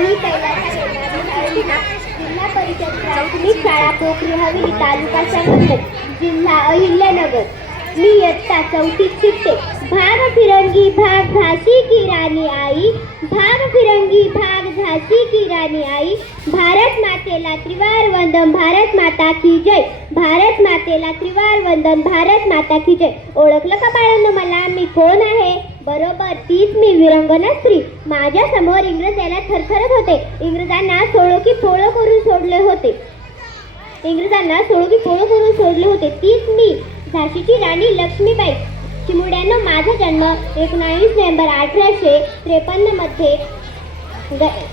मी पहिल्यांदा जिल्हा परिषद प्राथमिक शाळा पोखरी हवेली तालुका संगमनेर जिल्हा अहिल्यानगर। मी इयत्ता चौथीत शिकते। भाग फिरंगी भाग झाशी की रानी आई, भाग फिरंगी भाग झाशी की रानी आई, भारत मातेला त्रिवार वंदन भारत माता की जय, भारत मातेला त्रिवार वंदन भारत माता की जय। ओळखलं का बाळांनो मला मी कोण आहे? बरोबर, तीच मी वीरांगना स्त्री। माझ्या समोर इंग्रज यायला थरथरत होते। इंग्रजांना सोडो की पोळो करून सोडले होते। इंग्रजांना सोडो की पोळो करून सोडले होते तीच मी, झाशीची राणी लक्ष्मीबाई। चिमुड्यांनो, माझा जन्म 19 नोव्हेंबर 1853 मध्ये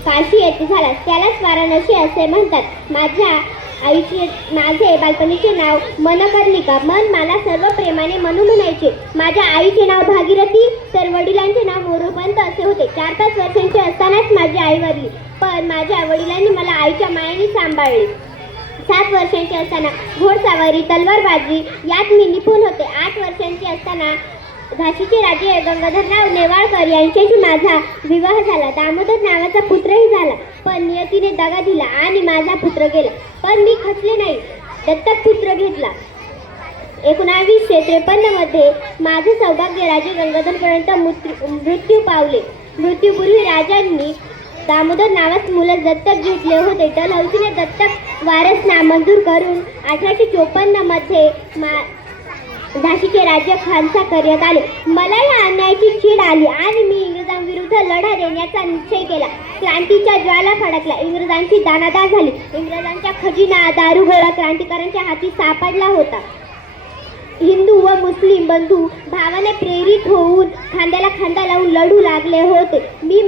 काशी येथे झाला। त्यालाच वाराणसी असे म्हणतात। माझे बालपणीचे नाव मनकर्णिका। मन मला सर्व प्रेमाने मनू म्हणायचे। माझ्या आईचे नाव भागीरथी तर वडिलांचे नाव मोरोपंत असे होते। 4-5 वर्षांची असतानाच माझी आई वारली, पण माझ्या वडिलांनी मला आईच्या मायेने सांभाळले। 7 वर्षांची असताना घोडसवारी तलवारबाजी यात मी निपुण होते। 8 वर्षांची असताना झाशीचे राजे गंगाधरराव नेवाळकर यांच्याशी माझा विवाह झाला। दामोदर नावाचा पुत्रही झाला, पण नियतीने दगा दिला आणि माझा पुत्र गेला। पण मी खचले नाही, दत्तक पुत्र घेतला। 1953 मध्ये माझे सौभाग्य राजे गंगाधरपर्यंत मृत्यू पावले। मृत्यूपूर्वी राजांनी दामोदर नावास मुलं दत्तक घेतले होते। डलहौसीने दत्तक वारस नामंजूर करून 1854 मध्ये झाशीचे राज्य खालसा करण्यात आले। मला या अन्यायाची चीड आली आणि मी इंग्रजांविरुद्ध लढा देण्याचा निश्चय केला। क्रांतीच्या ज्वाला फडकल्या, इंग्रजांची दानादार झाली। इंग्रजांचा खजिना दारुगोळा क्रांतिकारांच्या हाती सापडला होता। हिंदू व मुस्लिम बंधू भावाने प्रेरित होऊन खांद्याला खांदा लावून लढू लागले होते। मी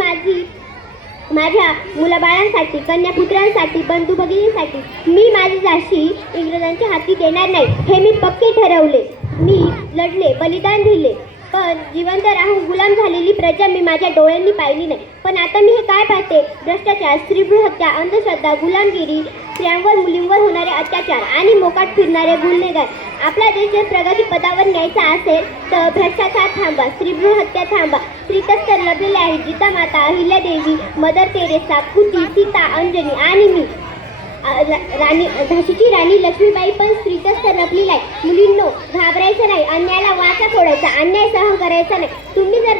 माझ्या मुलाबाळांसाठी, कन्यापुत्रांसाठी, बंधू भगिनींसाठी मी माझी झाशी इंग्रजांच्या हाती देणार नाही हे मी पक्के ठरवले। मी लढले, बलिदान दिले, पण जिवंत राहून गुलाम झालेली प्रजा मी माझ्या डोळ्यांनी पाहिली नाही। पण आता मी हे काय पाहते? भ्रष्टाचार, स्त्रीभ्रूण हत्या, अंधश्रद्धा, गुलामगिरी, स्त्रियांवर मुलींवर होणारे अत्याचार आणि मोकाट फिरणारे गुन्हेगार। आपला देश जर प्रगती पदावर न्यायचा असेल तर भ्रष्टाचार थांबवा, स्त्रीभ्रूण हत्या थांबवा। स्त्रीतस्तर लढलेले आहेत जिजामाता, अहिल्यादेवी, मदर तेरेसा, कुती, सीता, अंजनी आणि मी झाशीची राणी लक्ष्मीबाई पण स्त्रीतस्तर लढलेली आहे। मुलींनो, घाबरायचं नाही, अन्यायाला वाचा फोडायचा, अन्याय सहन करायचा नाही। तुम्ही जर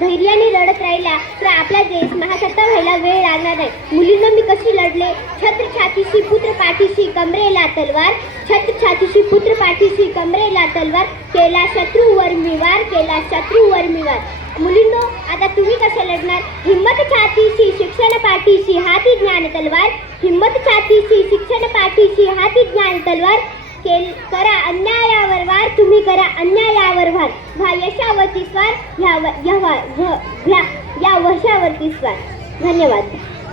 धैर्याने लढत राहिला तर आपला देश महासत्ता व्हायला वेळ लागणार नाही। मुलींनो, मी कशी लढले? छत्र छातीशी पुत्र पाठीशी कमरेला तलवार, छत्र छातीशी पुत्र पाठीशी कमरेला तलवार, केला शत्रूवर मी वार, केला शत्रूवर मी वार। मुलींनो, आता तुम्ही कशा लढणार? हिम्मत छातीशी शिक्षण पाठीशी हाती ज्ञान तलवार, हिम्मत छातीशी शिक्षण पाठीशी हाती ज्ञान तलवार, करा अन्यायावर वार, तुम्ही करा अन्यायावर वार, व्हा यशावरती स्वार, या वशावरती स्वार। धन्यवाद।